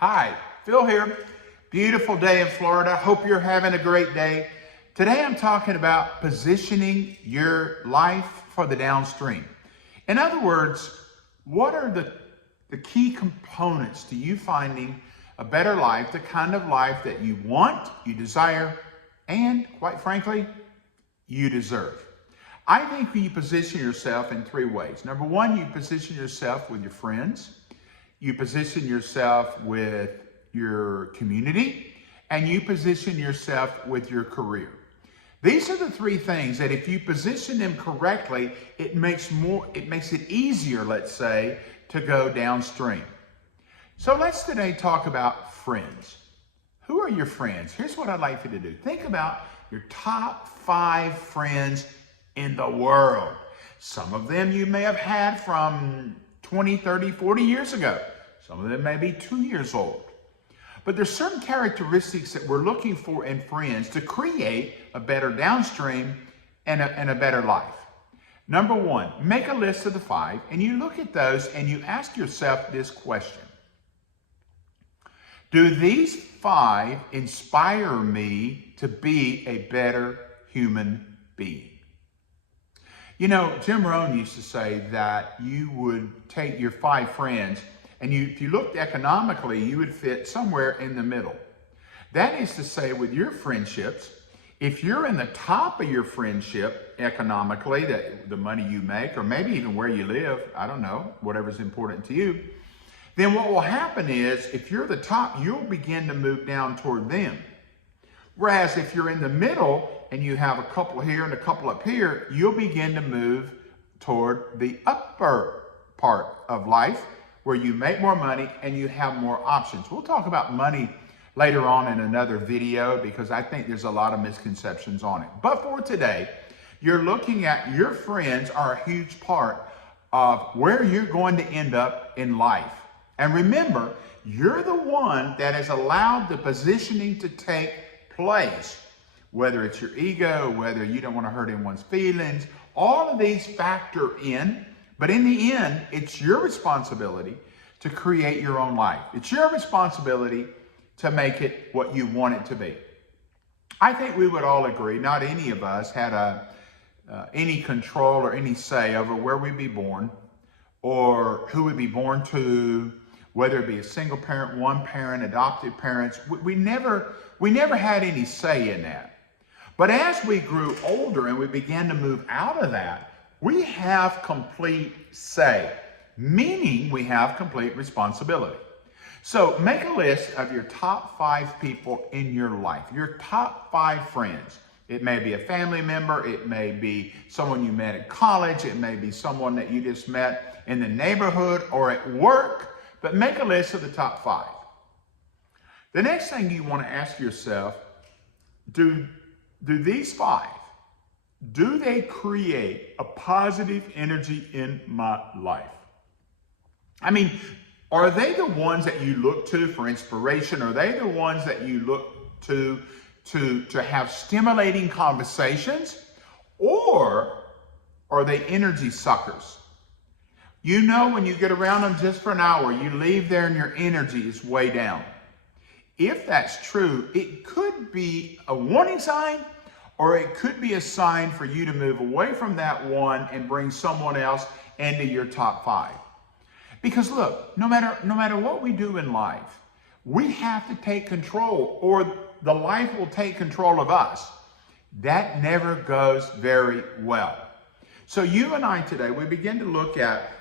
Hi, Phil here. Beautiful day in Florida. Hope you're having a great day. Today I'm talking about positioning your life for the downstream. In other words, what are the key components to you finding a better life, the kind of life that you want, you desire, and quite frankly, you deserve? I think you position yourself in three ways. Number one, you position yourself with your friends. You position yourself with your community, and you position yourself with your career. These are the three things that if you position them correctly, it makes it easier, let's say, to go downstream. So let's today talk about friends. Who are your friends? Here's what I'd like you to do. Think about your top 5 friends in the world. Some of them you may have had from 20, 30, 40 years ago. Some of them may be 2 years old. But there's certain characteristics that we're looking for in friends to create a better downstream and a better life. Number one, make a list of the 5 and you look at those and you ask yourself this question. Do these 5 inspire me to be a better human being? You know, Jim Rohn used to say that you would take your 5 friends and if you looked economically, you would fit somewhere in the middle. That is to say, with your friendships, if you're in the top of your friendship economically, the money you make, or maybe even where you live, I don't know, whatever's important to you, then what will happen is, if you're the top, you'll begin to move down toward them. Whereas if you're in the middle and you have a couple here and a couple up here, you'll begin to move toward the upper part of life, where you make more money and you have more options. We'll talk about money later on in another video because I think there's a lot of misconceptions on it. But for today, you're looking at your friends are a huge part of where you're going to end up in life. And remember, you're the one that has allowed the positioning to take place. Whether it's your ego, whether you don't want to hurt anyone's feelings, all of these factor in. But in the end, it's your responsibility to create your own life. It's your responsibility to make it what you want it to be. I think we would all agree, not any of us had any control or any say over where we'd be born or who we'd be born to, whether it be a single parent, one parent, adopted parents. We never had any say in that. But as we grew older and we began to move out of that, we have complete say, meaning we have complete responsibility. So make a list of your top 5 people in your life, your top 5 friends. It may be a family member, it may be someone you met at college, it may be someone that you just met in the neighborhood or at work, but make a list of the top 5. The next thing you want to ask yourself, do these 5, do they create a positive energy in my life? I mean, are they the ones that you look to for inspiration? Are they the ones that you look to have stimulating conversations? Or are they energy suckers? You know, when you get around them just for an hour, you leave there and your energy is way down. If that's true, it could be a warning sign, or it could be a sign for you to move away from that one and bring someone else into your top 5. Because look, no matter what we do in life, we have to take control or the life will take control of us. That never goes very well. So you and I today, we begin to look at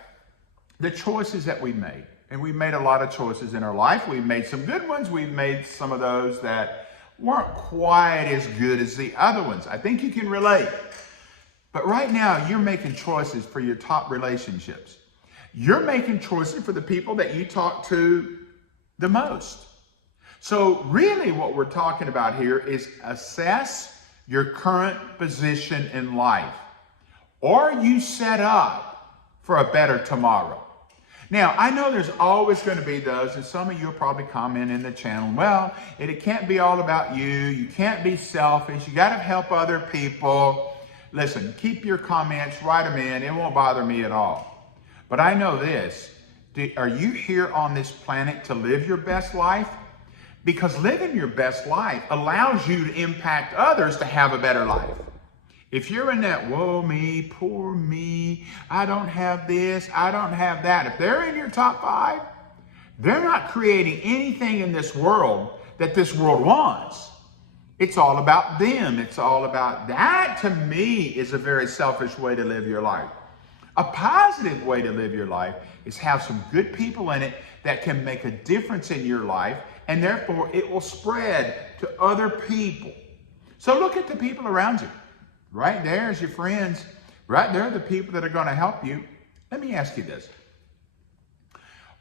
the choices that we made. And we made a lot of choices in our life. We've made some good ones. We've made some of those that weren't quite as good as the other ones. I think you can relate. But right now, you're making choices for your top relationships. You're making choices for the people that you talk to the most. So really what we're talking about here is assess your current position in life. Are you set up for a better tomorrow? Now, I know there's always going to be those, and some of you will probably comment in the channel, well, it can't be all about you. You can't be selfish. You got to help other people. Listen, keep your comments, write them in. It won't bother me at all. But I know this, Are you here on this planet to live your best life? Because living your best life allows you to impact others to have a better life. If you're in that, woe me, poor me, I don't have this, I don't have that. If they're in your top 5, they're not creating anything in this world that this world wants. It's all about them. It's all about that. To me, is a very selfish way to live your life. A positive way to live your life is have some good people in it that can make a difference in your life, and therefore it will spread to other people. So look at the people around you. Right there is your friends. Right there are the people that are going to help you. Let me ask you this.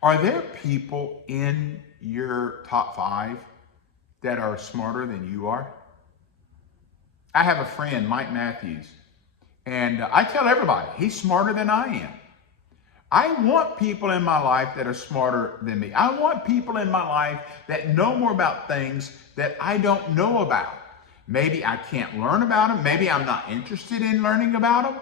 Are there people in your top 5 that are smarter than you are? I have a friend, Mike Matthews, and I tell everybody, he's smarter than I am. I want people in my life that are smarter than me. I want people in my life that know more about things that I don't know about. Maybe I can't learn about them. Maybe I'm not interested in learning about them.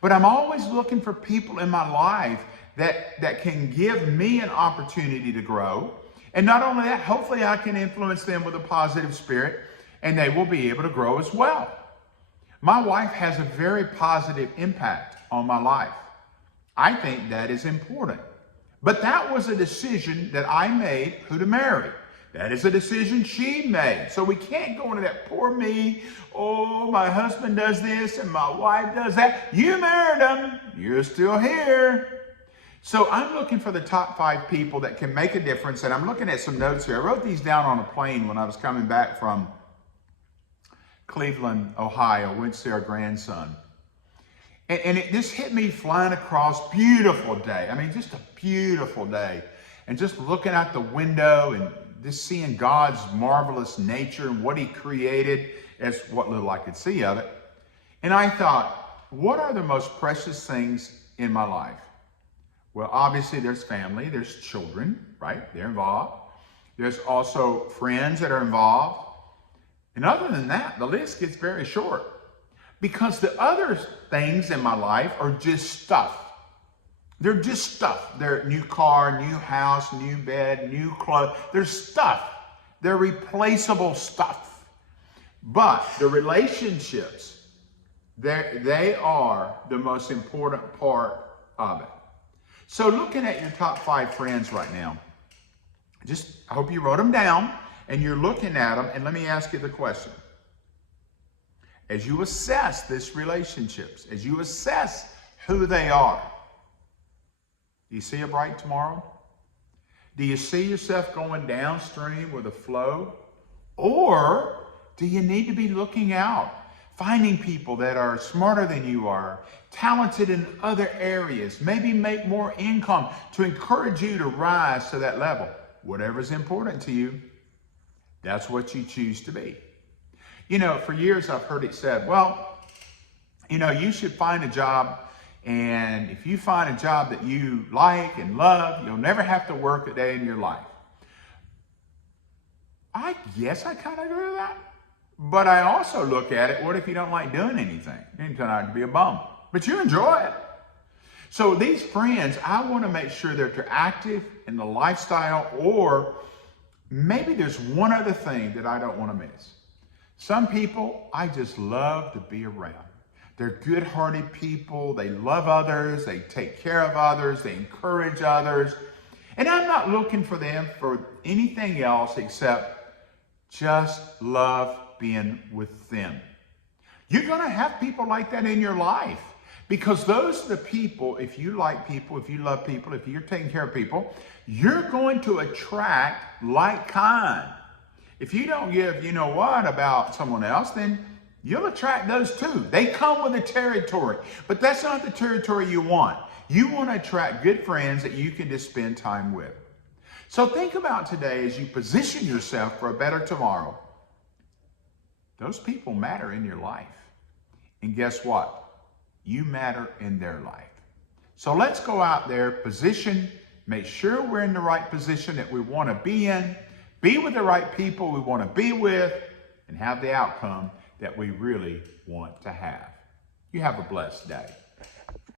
But I'm always looking for people in my life that can give me an opportunity to grow. And not only that, hopefully I can influence them with a positive spirit, and they will be able to grow as well. My wife has a very positive impact on my life. I think that is important. But that was a decision that I made who to marry. That is a decision she made. So we can't go into that poor me, oh, my husband does this and my wife does that. You married them. You're still here. So I'm looking for the top 5 people that can make a difference. And I'm looking at some notes here. I wrote these down on a plane when I was coming back from Cleveland, Ohio. Went to see our grandson. And it just hit me flying across. Beautiful day. I mean, just a beautiful day. And just looking out the window and just seeing God's marvelous nature and what he created as what little I could see of it. And I thought, what are the most precious things in my life? Well, obviously there's family, there's children, right? They're involved. There's also friends that are involved. And other than that, the list gets very short because the other things in my life are just stuff. They're just stuff. They're new car, new house, new bed, new clothes. They're stuff. They're replaceable stuff. But the relationships, they are the most important part of it. So looking at your top 5 friends right now, I hope you wrote them down and you're looking at them. And let me ask you the question. As you assess this relationships, as you assess who they are, do you see a bright tomorrow? Do you see yourself going downstream with a flow? Or do you need to be looking out, finding people that are smarter than you are, talented in other areas, maybe make more income to encourage you to rise to that level? Whatever's important to you, that's what you choose to be. You know, for years I've heard it said, well, you know, you should find a job, and if you find a job that you like and love, you'll never have to work a day in your life. I guess I kind of agree with that. But I also look at it, what if you don't like doing anything? You turn out to be a bum, but you enjoy it. So these friends, I want to make sure that they're active in the lifestyle, or maybe there's one other thing that I don't want to miss. Some people I just love to be around. They're good-hearted people. They love others. They take care of others. They encourage others. And I'm not looking for them for anything else except just love being with them. You're going to have people like that in your life, because those are the people, if you like people, if you love people, if you're taking care of people, you're going to attract like kind. If you don't give, you know what, about someone else, then you'll attract those too. They come with the territory, but that's not the territory you want. You want to attract good friends that you can just spend time with. So think about today as you position yourself for a better tomorrow. Those people matter in your life. And guess what? You matter in their life. So let's go out there, position, make sure we're in the right position that we want to be in, be with the right people we want to be with, and have the outcome that we really want to have. You have a blessed day.